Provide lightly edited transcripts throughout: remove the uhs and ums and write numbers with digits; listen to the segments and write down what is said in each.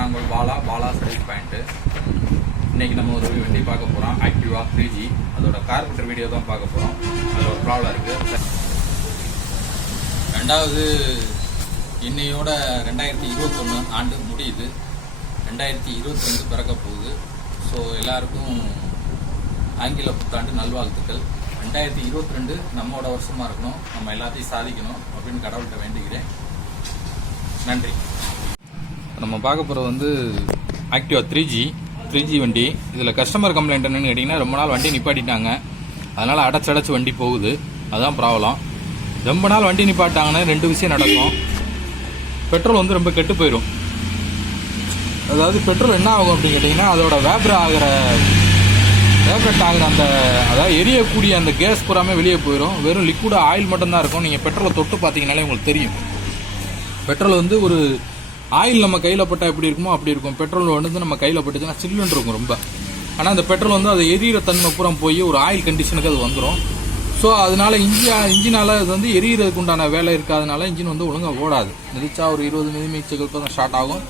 நான் உங்கள் Bala service point. இன்றைக்கி நம்ம ஒரு வண்டி பார்க்க போகிறோம். ஆக்டிவா 3G. அதோட கார்பெட்டர் வீடியோ தான் பார்க்க போகிறோம். அதில் ஒரு ப்ராப்ளம் இருக்குது. ரெண்டாவது இன்னையோட 2021 ஆண்டு முடியுது. 2022 பிறக்க போகுது. ஸோ எல்லாருக்கும் ஆங்கில புத்தாண்டு நல்வாழ்த்துக்கள். 2022 நம்மளோட வருஷமாக இருக்கணும், நம்ம எல்லாத்தையும் சாதிக்கணும் அப்படின்னு கடவுள்கிட்ட வேண்டிக்கிறேன். நன்றி. நம்ம பார்க்க போகிறது ஆக்டிவா 3G வண்டி. இதில் கஸ்டமர் கம்ப்ளைண்ட் என்னன்னு கேட்டிங்கன்னா, ரொம்ப நாள் வண்டி நிப்பாட்டிட்டாங்க, அதனால் அடைச்சு வண்டி போகுது. அதுதான் ப்ராப்ளம். ரொம்ப நாள் வண்டி நிப்பாட்டாங்கன்னா 2 விஷயம் நடக்கும். பெட்ரோல் ரொம்ப கெட்டு போயிடும். அதாவது பெட்ரோல் என்ன ஆகும் அப்படின்னு கேட்டிங்கன்னா, அதோட வேப்ரேட் ஆகிற அந்த அதாவது எரியக்கூடிய அந்த கேஸ் பூராமே வெளியே போயிடும். வெறும் லிக்விட் ஆயில் மட்டும்தான் இருக்கும். நீங்கள் பெட்ரோலை தொட்டு பார்த்தீங்கனாலே உங்களுக்கு தெரியும். பெட்ரோல் ஒரு ஆயில் நம்ம கையில் பட்டால் எப்படி இருக்குமோ அப்படி இருக்கும். பெட்ரோல் நம்ம கையில் பட்டுச்சுன்னா சில்லுன்னு இருக்கும் ரொம்ப. ஆனால் அந்த பெட்ரோல் அது எரியிற தன்மை பூரா போய் ஒரு ஆயில் கண்டிஷனுக்கு அது வந்துடும். ஸோ அதனால இன்ஜினால் அது எரியறதுக்கு உண்டான வேலை இருக்காதனால இன்ஜின் ஒழுங்காக ஓடாது. மிதிச்சா ஒரு 20 மிதிமீச்சல் தான் ஸ்டார்ட் ஆகும்.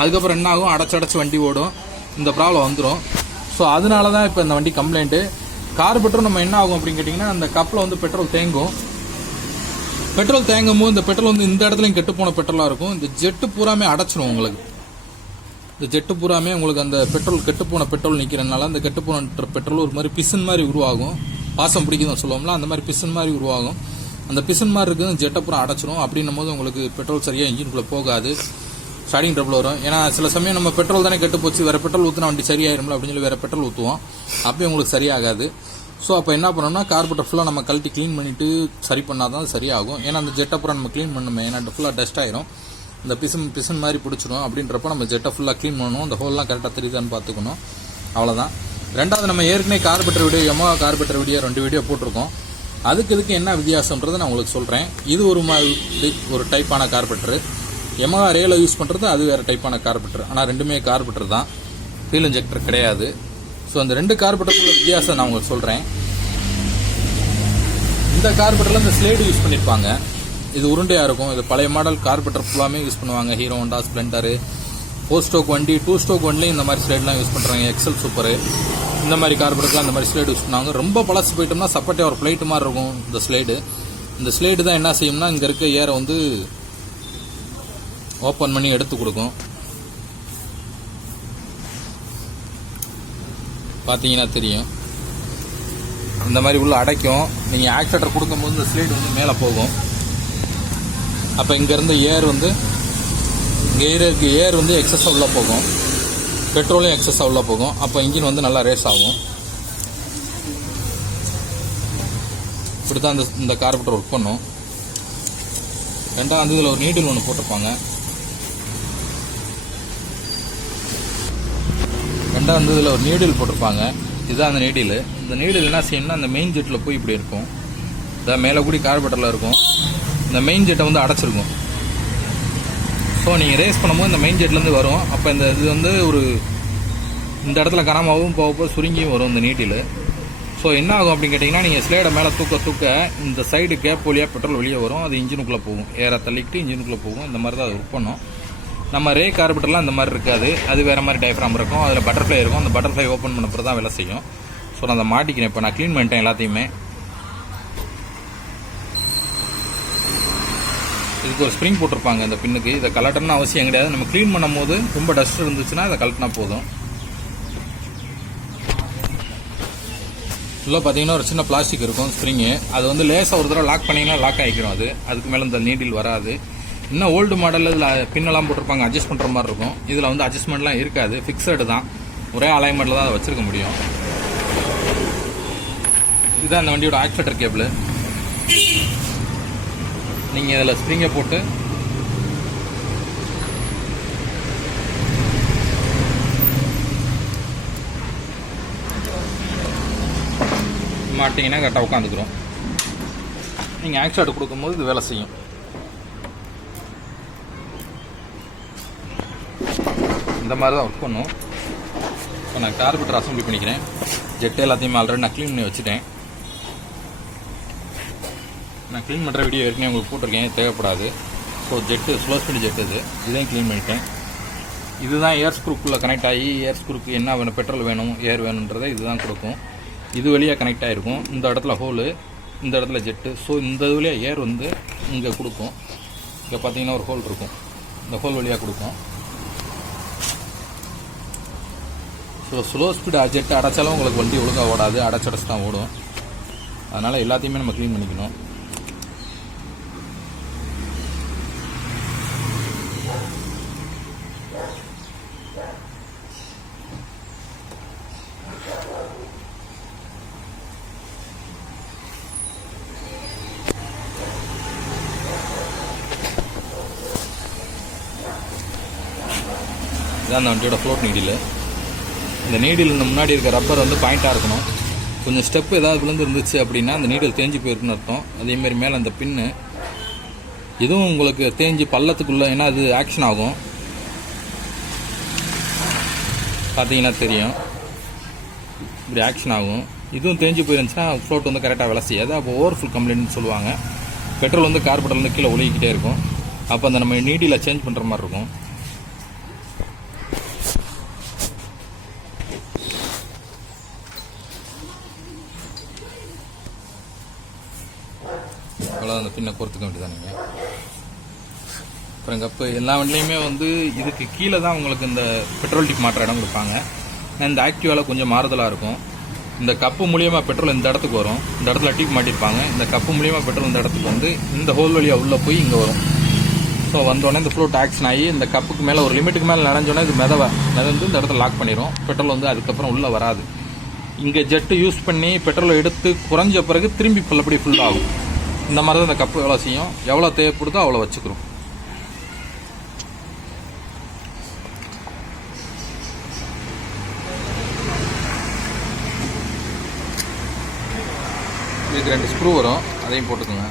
அதுக்கப்புறம் என்ன ஆகும், அடைச்சு வண்டி ஓடும். இந்த ப்ராப்ளம் வந்துடும். ஸோ அதனால தான் இப்போ இந்த வண்டி கம்ப்ளைண்ட்டு. கார்பெட்டரும் நம்ம என்ன ஆகும் அப்படின்னு கேட்டிங்கன்னா, அந்த கப்பில் பெட்ரோல் தேங்கும். பெட்ரோல் தேங்கும் போது இந்த பெட்ரோல் இந்த இடத்துலையும் கெட்டு போன பெட்ரோலாக இருக்கும். இந்த ஜெட்டு பூராமே அடைச்சிடும் உங்களுக்கு. இந்த ஜெட்டு பூராமே உங்களுக்கு அந்த பெட்ரோல் கெட்டு போன பெட்ரோல் நிற்கிறதுனால அந்த கெட்டு போன பெட்ரோல் ஒரு மாதிரி பிசன் மாதிரி உருவாகும். பாசம் பிடிக்குதுன்னு சொல்லுவோம்ல, அந்த மாதிரி பிசன் மாதிரி உருவாகும். அந்த பிசன் மாதிரி இருக்குது, ஜெட்டை பூரா அடைச்சிடும். அப்படின்னும் போது உங்களுக்கு பெட்ரோல் சரியாக இன்ஜினுக்குள்ளே போகாது, ஸ்டார்டிங் ட்ரபிள் வரும். ஏன்னா சில சமயம் நம்ம பெட்ரோல் தானே கெட்டு போச்சு, வேறு பெட்ரோல் ஊற்றினா வண்டி சரியாயிரும்ல அப்படின்னு சொல்லி வேறு பெட்ரோல் ஊற்றுவோம். அப்பயும் உங்களுக்கு சரியாகாது. ஸோ அப்போ என்ன பண்ணோம்னா, கார்பெட்டர் ஃபுல்லாக நம்ம கழட்டி க்ளீன் பண்ணிவிட்டு சரி பண்ணால் தான் சரியாகும். ஏன்னா அந்த ஜெட்டை பூரா நம்ம க்ளீன் பண்ணணுமே, ஏன்னா ஃபுல்லாக டஸ்ட் ஆயிரும், இந்த பிசன் மாதிரி பிடிச்சிடும். அப்படின்றப்ப நம்ம ஜெட்டை ஃபுல்லாக க்ளீன் பண்ணணும். அந்த ஹோல்லாம் கரெக்டாக தெரியுதான்னு பார்த்துக்கணும். அவ்வளோதான். ரெண்டாவது, நம்ம ஏற்கனவே கார்பெட்டர் வீடியோ, யமஹா கார்பெட்டர் வீடியோ 2 வீடியோ போட்டிருக்கோம். இதுக்கு என்ன வித்தியாசம்ன்றதை நான் உங்களுக்கு சொல்கிறேன். இது ஒரு டைப்பான கார்பெட்டரு. யமஹா ரேல யூஸ் பண்ணுறது அது வேறு டைப்பான கார்பெட்டர். ஆனால் ரெண்டுமே கார்பெட்டர் தான், ஃபியூல் இன்ஜெக்டர் கிடையாது. ஸோ அந்த 2 கார்பெட்டருக்குள்ள வித்தியாசம் நான் உங்களுக்கு சொல்கிறேன். இந்த கார்பெட்டரில் இந்த ஸ்லேடு யூஸ் பண்ணியிருப்பாங்க. இது உருண்டையாக இருக்கும். இது பழைய மாடல் கார்பெட்டர் ஃபுல்லாமே யூஸ் பண்ணுவாங்க. ஹீரோ ஹோண்டா, ஸ்ப்ளெண்டரு, 4 ஸ்ட்ரோக் வண்டி, 2 ஸ்ட்ரோக் வண்டிலையும் இந்த மாதிரி ஸ்லேட்லாம் யூஸ் பண்ணுறாங்க. எக்ஸல் சூப்பரு, இந்த மாதிரி கார்பெட்டர்லாம் இந்த மாதிரி ஸ்லேடு யூஸ் பண்ணுவாங்க. ரொம்ப பழசு போயிட்டோம்னா சப்பட்டே ஒரு ஃப்ளைட்டு மாதிரி இருக்கும் இந்த ஸ்லேடு. இந்த ஸ்லேடு தான் என்ன செய்யும்னா, இங்கே இருக்க ஏரை ஓப்பன் பண்ணி எடுத்து கொடுக்கும். பார்த்தீங்கன்னா தெரியும், இந்த மாதிரி உள்ள அடைக்கும். நீங்கள் ஆக்சிலேட்டர் கொடுக்கும்போது இந்த ஸ்லேடு மேலே போகும். அப்போ இங்கேருந்து ஏர் ஏர் எக்ஸஸாக உள்ளே போகும், பெட்ரோலும் எக்ஸஸாக உள்ளே போகும். அப்போ இன்ஜின் நல்லா ரேஸ் ஆகும். இப்படி தான் இந்த கார்பெட்டர் ஒர்க் பண்ணும். ரெண்டாவது, இதில் ஒரு நீடில் ஒன்று போட்டிருப்பாங்க. இதில் ஒரு நீடில் போட்டிருப்பாங்க. இதுதான் அந்த நீடில். இந்த நீடில் என்ன செய்யணும்னா, அந்த மெயின் ஜெட்டில் போய் இப்படி இருக்கும். இதான் மேலே கூடி கார்பெட்டரில் இருக்கும். இந்த மெயின் ஜெட்டை அடைச்சிருக்கும். ஸோ நீங்கள் ரேஸ் பண்ணும்போது இந்த மெயின் ஜெட்லேருந்து வரும். அப்போ இது ஒரு இந்த இடத்துல கனமாகவும் போக சுருங்கியும் வரும் இந்த நீட்டில். ஸோ என்ன ஆகும் அப்படின்னு கேட்டிங்கன்னா, நீங்கள் ஸ்லேடை மேலே தூக்க இந்த சைடு கேப் வழியாக பெட்ரோல் வெளியே வரும். அது இன்ஜினுக்குள்ளே போகும், ஏற தள்ளிக்கிட்டு இன்ஜினுக்குள்ளே போகும். இந்த மாதிரி தான் அது ஒர்க் பண்ணும். நம்ம ரே கார்பெட்டர்லாம் இந்த மாதிரி இருக்காது. அது வேறு மாதிரி டயஃப்ராம் இருக்கும், அதில் பட்டர்ஃப்ளை இருக்கும். அந்த பட்டர்ஃப்ளை ஓப்பன் பண்ண பிறகு தான் வேலை செய்யும். ஸோ நான் அதை மாட்டிக்கிறேன். இப்போ நான் க்ளீன் பண்ணிட்டேன் எல்லாத்தையுமே. இதுக்கு ஒரு ஸ்ப்ரிங் போட்டிருப்பாங்க இந்த பின்னுக்கு. இதை கலட்டணும்னு அவசியம் கிடையாது. நம்ம க்ளீன் பண்ணும் போது ரொம்ப டஸ்ட் இருந்துச்சுன்னா இதை கலட்டினா போதும். ஃபுல்லாக பார்த்தீங்கன்னா ஒரு சின்ன பிளாஸ்டிக் இருக்கும் ஸ்ப்ரிங்கு. அது லேசாக ஒரு தடவை லாக் பண்ணிங்கன்னா லாக் ஆகிக்கிறோம். அதுக்கு மேலே இந்த நீடில் வராது. இன்னும் ஓல்டு மாடலில் இதில் பின்னெல்லாம் போட்டிருப்பாங்க, அட்ஜஸ்ட் பண்ணுற மாதிரி இருக்கும். இதில் அட்ஜஸ்ட்மெண்ட்லாம் இருக்காது, ஃபிக்ஸடு தான். ஒரே அலைன்மெண்ட்டில் தான் அதை வச்சுருக்க முடியும். இதுதான் அந்த வண்டியோட ஆக்சிலேட்டர் கேபிள். நீங்கள் இதில் ஸ்ப்ரிங்கை போட்டு மாட்டிங்கன்னா கரெக்டாக உட்காந்துக்கிறோம். நீங்கள் ஆக்சிலேட்டர் கொடுக்கும்போது இது வேலை செய்யும். இந்த மாதிரி தான் ஒர்க் பண்ணும். இப்போ நான் கார்பெட்டர் அசம்பிளி பண்ணிக்கிறேன். ஜெட்டு எல்லாத்தையுமே ஆல்ரெடி நான் க்ளீன் பண்ணி வச்சுட்டேன். நான் க்ளீன் பண்ணுற வீடியோ ஏற்கனவே உங்களுக்கு போட்டிருக்கேன், தேவைப்படாது. So jet slow speed jet இதையும் க்ளீன் பண்ணிட்டேன். இதுதான் ஏர் ஸ்க்ரூக்குள்ளே கனெக்ட் ஆகி ஏர் ஸ்க்ரூக்கு என்ன வேணும், பெட்ரோல் வேணும், ஏர் வேணுன்றதை இதுதான் கொடுக்கும். இது வழியாக கனெக்ட் ஆகிருக்கும். இந்த இடத்துல ஹோலு, இந்த இடத்துல ஜெட்டு. ஸோ இந்த இது வழியாக ஏர் வந்து இங்கே கொடுக்கும். இங்கே பார்த்தீங்கன்னா ஒரு ஹோல் இருக்கும், இந்த ஹோல் வழியாக கொடுக்கும். ஸோ ஸ்லோ ஸ்பீடு ஜெட்டு அடைச்சாலும் உங்களுக்கு வண்டி ஒழுங்காக ஓடாது, அடைச்சு தான் ஓடும். அதனால் எல்லாத்தையுமே நம்ம க்ளீன் பண்ணிக்கணும். இதான் அந்த வண்டியோட ஃப்ளோட் நீடில். இந்த நீடில் முன்னாடி இருக்க ரப்பர் வந்து பாயிண்ட்டாக இருக்கணும். கொஞ்சம் ஸ்டெப்பு ஏதாவது விழுந்து இருந்துச்சு அப்படின்னா அந்த நீடில் தேஞ்சு போயிருக்குன்னு அர்த்தம். அதேமாரி மேலே அந்த பின்னு இதுவும் உங்களுக்கு தேஞ்சு பள்ளத்துக்குள்ளே, ஏன்னா அது ஆக்ஷன் ஆகும், பார்த்தீங்கன்னா தெரியும், இப்படி ஆக்ஷன் ஆகும். இதுவும் தேஞ்சு போயிருந்துச்சுன்னா ஃப்ளோட் வந்து கரெக்டாக வேலை செய்யாது. அப்போ ஓவர்ஃபுல் கம்ப்ளைண்ட்னு சொல்லுவாங்க. பெட்ரோல் வந்து கார்பெட்டர் வந்து கீழே ஒழுகிக்கிட்டே இருக்கும். அப்போ அந்த நம்ம நீடில் சேஞ்ச் பண்ணுற மாதிரி இருக்கும். அவ்வளோ அந்த பின்னை பொறுத்துக்க வேண்டியதான் நீங்கள். அப்புறம் கப்பு எல்லா வண்டிலையுமே வந்து இதுக்கு கீழே தான் உங்களுக்கு இந்த பெட்ரோல் டிப் மாற்ற இடம் கொடுப்பாங்க. இந்த ஆக்டிவாவில் கொஞ்சம் மாறுதலாக இருக்கும். இந்த கப்பு மூலியமாக பெட்ரோல் இந்த இடத்துக்கு வரும். இந்த இடத்துல டிப் மாட்டிருப்பாங்க. இந்த கப்பு மூலியமாக பெட்ரோல் இந்த இடத்துக்கு வந்து இந்த ஹோல் வழியாக உள்ளே போய் இங்கே வரும். ஸோ வந்தோடனே இந்த ஃப்ளோட் ஆக்ஷன் ஆகி இந்த கப்புக்கு மேலே ஒரு லிமிட்டுக்கு மேலே நனைஞ்சோடனே இது மிதந்து இந்த இடத்துல லாக் பண்ணிடும். பெட்ரோல் வந்து அதுக்கப்புறம் உள்ளே வராது. இங்கே ஜெட்டு யூஸ் பண்ணி பெட்ரோலை எடுத்து குறைஞ்ச பிறகு திரும்பி பல்லபடி ஃபுல்லாகும். இந்த மாதிரி தான் இந்த கப்பு எவ்வளோ செய்யும். எவ்வளோ தேவைப்படுதோ அவ்வளோ வச்சுக்கிறோம். இதுக்கு 2 ஸ்க்ரூ வரும், அதையும் போட்டுக்கோங்க.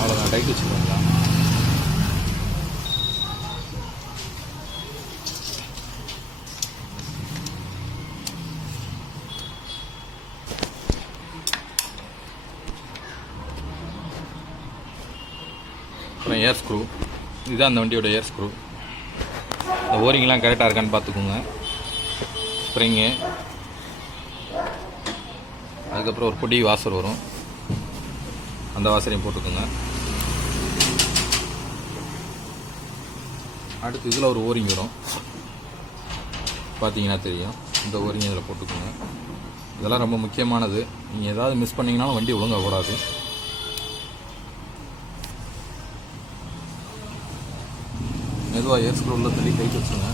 அவ்வளோதான், டைட் வச்சுக்கோங்க. அப்புறம் ஏர் ஸ்க்ரூ, இதுதான் அந்த வண்டியோட ஏர் ஸ்க்ரூ. இந்த ஓரிங்லாம் கரெக்டாக இருக்கான்னு பார்த்துக்கோங்க. ஸ்ப்ரிங்கு, அதுக்கப்புறம் ஒரு பொடி வாசர் வரும், அந்த வாசரையும் போட்டுக்கோங்க. அடுத்து இதில் ஒரு ஓரிங் வரும், பார்த்தீங்கன்னா தெரியும். இந்த ஓரிங் இதில் போட்டுக்கோங்க. இதெல்லாம் ரொம்ப முக்கியமானது. நீங்கள் ஏதாவது மிஸ் பண்ணிங்கனாலும் வண்டி ஒழுங்காக ஓடாது. மெதுவாக ஏர் ஸ்க்ரூ உள்ள தள்ளி கைட்டு வச்சுருங்க.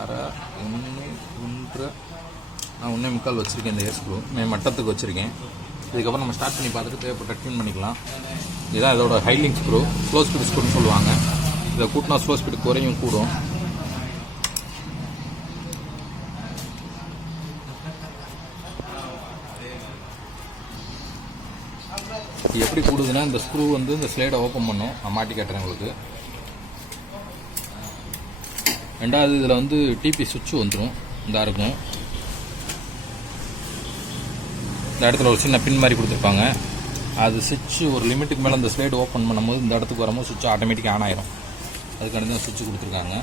அரை 1 நான் 1.25 வச்சுருக்கேன். இந்த ஏர் ஸ்க்ரூ மட்டத்துக்கு வச்சுருக்கேன். இதுக்கப்புறம் நம்ம ஸ்டார்ட் பண்ணி பார்த்துட்டு தேவைப்பட்ட க்ளீன் பண்ணிக்கலாம். இதுதான் இதோட ஹைலிங் ஸ்க்ரூ, ஸ்லோ ஸ்பீட் ஸ்க்ரூன்னு சொல்லுவாங்க. இதை கூட்டினா ஸ்லோ ஸ்பீடு குறையும் கூடும். எப்படி கூடுதுன்னா இந்த ஸ்க்ரூ வந்து இந்த ஸ்லைடை ஓப்பன் பண்ணும். நான் மாட்டி காட்டுறேன் உங்களுக்கு. ரெண்டாவது இதில் வந்து டிபி சுவிட்ச் வந்துடும். இந்த இருக்கும், இந்த இடத்துல ஒரு சின்ன பின் மாதிரி கொடுத்துருப்பாங்க. அது சுவிட்ச் ஒரு லிமிட்டுக்கு மேலே இந்த ஸ்லைடு ஓப்பன் பண்ணும்போது இந்த இடத்துக்கு வரும்போது சுவிட்ச் ஆட்டோமேட்டிக்காக ஆன் ஆயிரும். அதுக்காண்டி தான் சுவிட்ச் கொடுத்துருக்காங்க.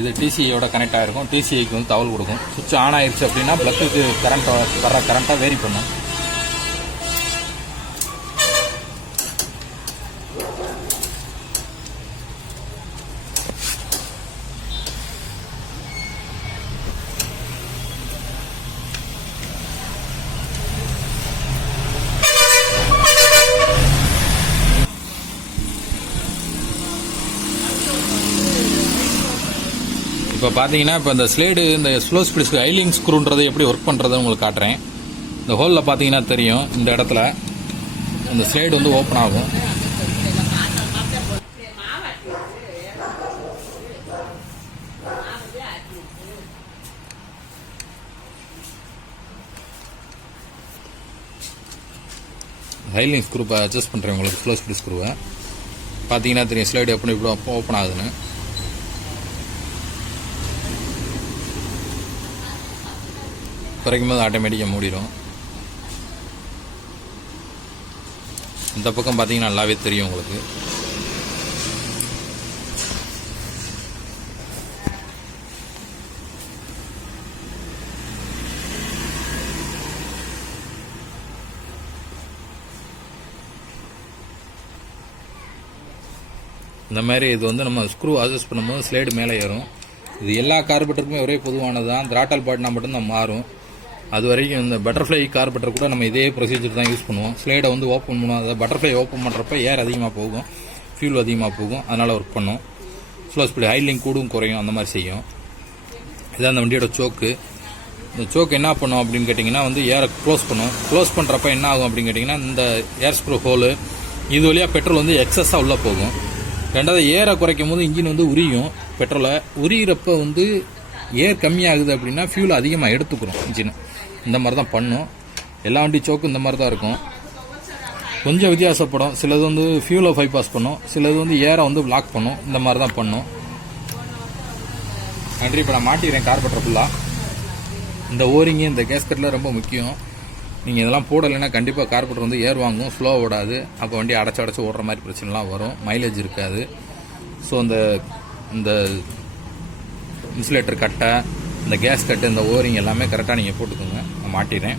இது டிசிஐயோட கனெக்ட் ஆகிருக்கும். டிசிஐக்கு வந்து தகவல் கொடுக்கும். சுவிட்ச் ஆன் ஆயிடுச்சு அப்படின்னா ப்ளக்குக்கு கரண்ட்டாக வேரி பண்ணும். இப்போ பார்த்தீங்கன்னா இப்போ இந்த ஸ்லைடு இந்த ஸ்லோ ஸ்பீட் ஹைலிங் ஸ்க்ரூன்றது எப்படி ஒர்க் பண்ணுறதுன்னு உங்களுக்கு காட்டுறேன். இந்த ஹோலில் பார்த்தீங்கன்னா தெரியும், இந்த இடத்துல இந்த ஸ்லைடு வந்து ஓப்பன் ஆகும். ஹைலிங் ஸ்க்ரூவை அட்ஜஸ்ட் பண்ணுறேன் உங்களுக்கு. ஸ்லோ ஸ்பீட் ஸ்க்ரூவை பார்த்தீங்கன்னா தெரியும் ஸ்லைடு எப்படி இப்படி ஓப்பன் ஆகுதுன்னு. குறைக்கும் போது ஆட்டோமேட்டிக்காக மூடிடும். இந்த பக்கம் பார்த்தீங்கன்னா நல்லாவே தெரியும் உங்களுக்கு. இந்த மாதிரி இது வந்து நம்ம ஸ்க்ரூ அட்ஜஸ்ட் பண்ணும்போது ஸ்லைடு மேலே ஏறும். இது எல்லா கார்பெட்டருக்குமே ஒரே பொதுவானது தான். த்ராட்டல் பாட்னா மட்டும்தான் மாறும். அது வரைக்கும் இந்த பட்டர்ஃப்ளை கார்பெட்டர் கூட நம்ம இதே ப்ரொசீஜர் தான் யூஸ் பண்ணுவோம். ஸ்லைடை வந்து ஓப்பன் பண்ணுவோம். அதை பட்டர்ஃப்ளை ஓப்பன் பண்ணுறப்ப ஏர் அதிகமாக போகும், ஃபியூல் அதிகமாக போகும், அதனால் ஒர்க் பண்ணும். ஸ்லோ ஸ்பீடு ஹைலிங் கூடும் குறையும், அந்த மாதிரி செய்யும். இதான் அந்த வண்டியோட சோக்கு. இந்த சோக்கு என்ன பண்ணும் அப்படின்னு கேட்டிங்கன்னா வந்து ஏரை க்ளோஸ் பண்ணும். க்ளோஸ் பண்ணுறப்ப என்ன ஆகும் அப்படின்னு கேட்டிங்கன்னா இந்த ஏர் ஸ்க்ரூ ஹோலு இது வழியாக பெட்ரோல் வந்து எக்ஸஸாக உள்ளே போகும். ரெண்டாவது ஏரை குறைக்கும் போது இன்ஜின் வந்து உரியும். பெட்ரோலை உரியிறப்ப வந்து ஏர் கம்மியாகுது அப்படின்னா ஃபியூல் அதிகமாக எடுத்துக்கிறோம் இன்ஜின். இந்த மாதிரி தான் பண்ணும். எல்லா வண்டி சோக்கும் இந்த மாதிரி தான் இருக்கும். கொஞ்சம் வித்தியாசப்படும். சிலது வந்து ஃபியூலை பைபாஸ் பண்ணும், சிலது வந்து ஏரை வந்து பிளாக் பண்ணும். இந்த மாதிரி தான் பண்ணும். நன்றி. இப்போ நான் மாட்டிக்கிறேன் கார்பெட்டர் ஃபுல்லாக. இந்த ஓரிங்கு இந்த கேஸ்கட்டில் ரொம்ப முக்கியம். நீங்கள் இதெல்லாம் போடலைன்னா கண்டிப்பாக கார்பெட்டர் வந்து ஏர் வாங்கும், ஸ்லோ ஓடாது. அப்போ வண்டி அடைச்சி ஓடுற மாதிரி பிரச்சனைலாம் வரும், மைலேஜ் இருக்காது. ஸோ இந்த இன்சுலேட்டர் கட்டை, இந்த கேஸ் கட்டு, இந்த ஓரிங் எல்லாமே கரெக்டாக நீங்கள் போட்டுக்கோங்க. நான்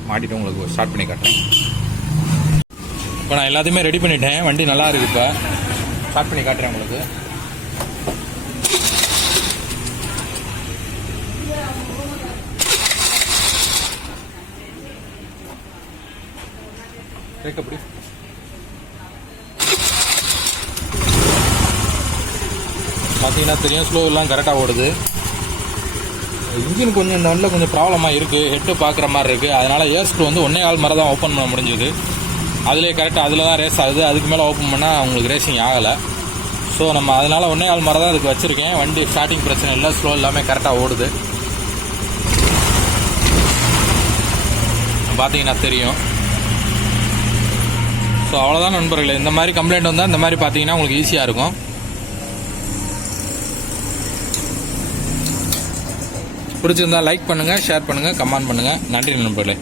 மாட்டிட்டு உங்களுக்கு ஸ்டார்ட் பண்ணி காட்டுறேன். இப்போ நான் எல்லாத்தையுமே ரெடி பண்ணிட்டேன். வண்டி நல்லா இருக்குது. இப்போ ஸ்டார்ட் பண்ணி காட்டுறேன் உங்களுக்கு. எப்படி பார்த்தீங்கன்னா தெரியும், ஸ்லோ எல்லாம் கரெக்டாக ஓடுது. இன்ஜின் கொஞ்சம் இந்த வண்டியில் கொஞ்சம் ப்ராப்ளமாக இருக்குது. ஹெட்டு பார்க்குற மாதிரி இருக்குது. அதனால் ஏர் ஸ்க்ரூ வந்து 1.25 மரம் தான் ஓப்பன் பண்ண முடிஞ்சுது. அதிலே கரெக்டாக அதில் தான் ரேஸ் ஆகுது. அதுக்கு மேலே ஓப்பன் பண்ணால் உங்களுக்கு ரேசிங் ஆகலை. ஸோ நம்ம அதனால் 1.25 மரம் தான் அதுக்கு வச்சுருக்கேன். வண்டி ஸ்டார்டிங் பிரச்சனை இல்லை, ஸ்லோ எல்லாமே கரெக்டாக ஓடுது. பார்த்தீங்கன்னா தெரியும். ஸோ அவ்வளோதான் நண்பர்களே. இந்த மாதிரி கம்ப்ளைண்ட் வந்தால் இந்த மாதிரி பார்த்தீங்கன்னா உங்களுக்கு ஈஸியாக இருக்கும். பிடிச்சிருந்தால் லைக் பண்ணுங்கள், ஷேர் பண்ணுங்கள், கமெண்ட் பண்ணுங்கள். நன்றி நண்பர்களே.